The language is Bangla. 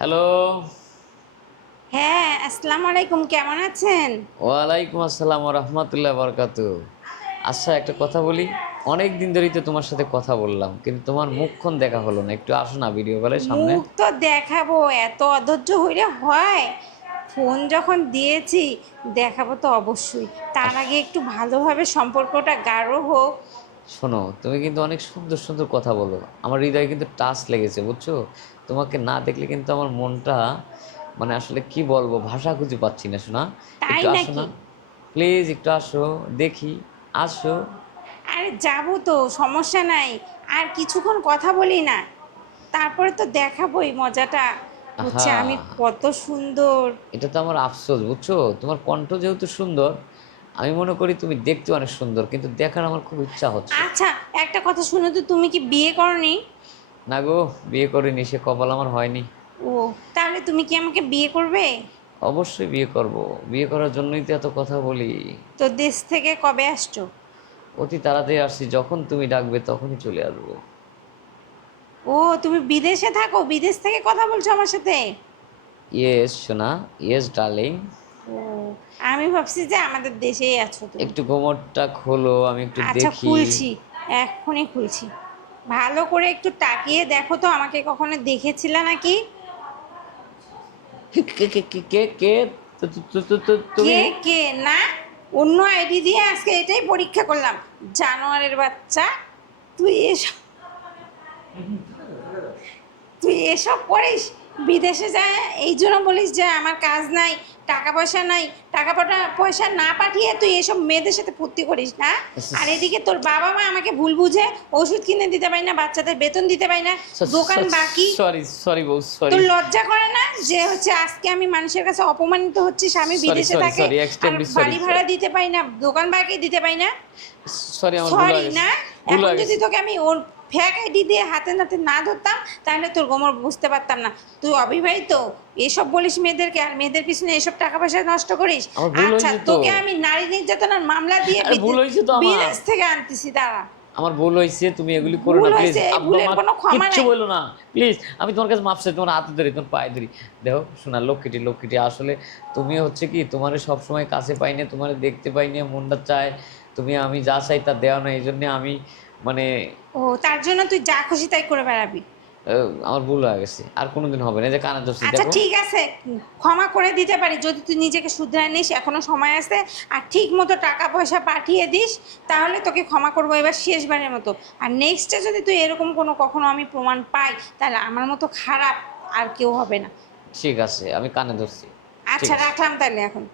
হ্যালো হ্যাঁ আসসালামু আলাইকুম কেমন আছেন? ওয়ালাইকুম আসসালাম রহমতুল্লাহ বরকাতু আচ্ছা একটা কথা বলি। অনেক দিন ধরেই তো তোমার সাথে কথা বললাম কিন্তু তোমার মুখক্ষণ দেখা হলো না। একটু আসো না ভিডিও কলের সামনে। মুখ তো দেখাবো এত অধৈর্য হইলে হয়? ফোন যখন দিয়েছি দেখাবো তো অবশ্যই। তার আগে একটু ভালোভাবে সম্পর্কটা গাঢ় হোক। শোনো তুমি কিন্তু অনেক সুন্দর সুন্দর কথা বলো। আমার হৃদয়ে কিন্তু টাচ লেগেছে বুঝছ? তোমাকে না দেখলে কিন্তু আমার মনটা মানে আসলে কি বলব ভাষা খুঁজে পাচ্ছি না শোনা তাই একটু আসো না। প্লিজ একটু আসো দেখি আসো। আরে যাব তো সমস্যা নাই। আর কিছুক্ষণ কথা বলি না। তারপরে তো দেখাবোই মজাটা। হচ্ছে আহা। আমি কত সুন্দর। এটা তো আমার আফসোস বুঝছ? তোমার কণ্ঠ যেহেতু সুন্দর আমি মনে করি তুমি দেখতে অনেক সুন্দর কিন্তু দেখার আমার খুব ইচ্ছা হচ্ছে। আচ্ছা একটা কথা শুনো তো তুমি কি বিয়ে করনি? না গো বিয়ে করিনি সে কপাল আমার হয়নি। ও তাহলে তুমি কি আমাকে বিয়ে করবে? অবশ্যই বিয়ে করব। বিয়ে করার জন্যই তো এত কথা বলি। তো দেশ থেকে কবে আসছো? অতি তাড়াতাড়ি আসছি যখন তুমি ডাকবে তখনই চলে আসব। ও তুমি বিদেশে থাকো? বিদেশ থেকে কথা বলছো আমার সাথে? ইয়েস সোনা ইয়েস ডার্লিং। আমি ভাবছি যে আমাদের দেশেই আছো তুমি। একটু কোমরটা খোলো আমি একটু আচ্ছা খুলছি এক্ষুনি খুলছি। ভালো করে একটু তাকিয়ে দেখো তো আমাকে কখনো দেখেছিলে নাকি? কে কে কে কে কে তু- তু- তু- তু- তু- কে কে? না অন্য আইডি দিয়ে আজকে এটাই পরীক্ষা করলাম। জানোয়ারের বাচ্চা তুই এসব তুই এসব করিস? বিদেশে যায় এই জন্য বলিস যে আমার কাজ নাই টাকা পয়সা নাই টাকা পয়সা পয়সা না পাঠিয়ে তুই এসব মেয়েদের সাথে ফুর্তি করিস না। আর এদিকে তোর বাবা মা আমাকে ভুল বুঝে ওষুধ কিনে দিতে পারি না বাচ্চাদের বেতন দিতে পারি না দোকান বাকি। সরি সরি বউ সরি তোর লজ্জা করে না যে হচ্ছে আজকে আমি মানুষের কাছে অপমানিত হচ্ছি স্বামী বিদেশে থাকে বাড়ি ভাড়া দিতে পারি না দোকান বাকি দিতে পারি না। সরি আমার ভুল হয়ে গেছে। না এখন যদি তোকে আমি ওর ফ্যাক আইডি দিয়ে হাতে নাতে না ধরতাম তাহলে তোর গোমর বুঝতে পারতাম না। তুই অবিবাহিত এসব বলিস মেয়েদেরকে আর মেয়েদের পিছনে এসব টাকা পয়সা নষ্ট করিস? আচ্ছা তোকে আমি নারী নির্যাতনার মামলা দিয়ে। বিদেশ থেকে আনতেছি দাঁড়া। আমার ভুল হয়েছে তুমি এগুলি করো না প্লিজ কিচ্ছু। বলো না প্লিজ আমি তোমার কাছে মাপছে তোমার হাতে ধরি তোমার পায়ে ধরি। দেখো শোনা লক্ষ্মীটি লক্ষ্মীটি আসলে তুমি হচ্ছে কি তোমার সব সময় কাছে পাই না তোমার দেখতে পাই না মনটা চায়। তুমি আমি যা চাই তা দেওয়া না এই জন্য আমি মানে ও তার জন্য তুই যা খুশি তাই করে বেড়াবি। আমার ভুল হয়ে গেছে। আর কোনোদিন হবে না যে কানা ধরছি আচ্ছা ঠিক আছে ক্ষমা করে দিতে পারি। যদি তুই নিজেকে শুধরায় নিস এখনও সময় আছে আর ঠিক মতো টাকা পয়সা পাঠিয়ে দিস তাহলে তোকে ক্ষমা করব এবার শেষবারের মতো। আর নেক্সটে যদি তুই এরকম কোনো কখনো আমি প্রমাণ পাই তাহলে আমার মতো খারাপ আর কেউ হবে না। ঠিক আছে আমি কানে ধরছি। আচ্ছা রাখলাম তাহলে এখন।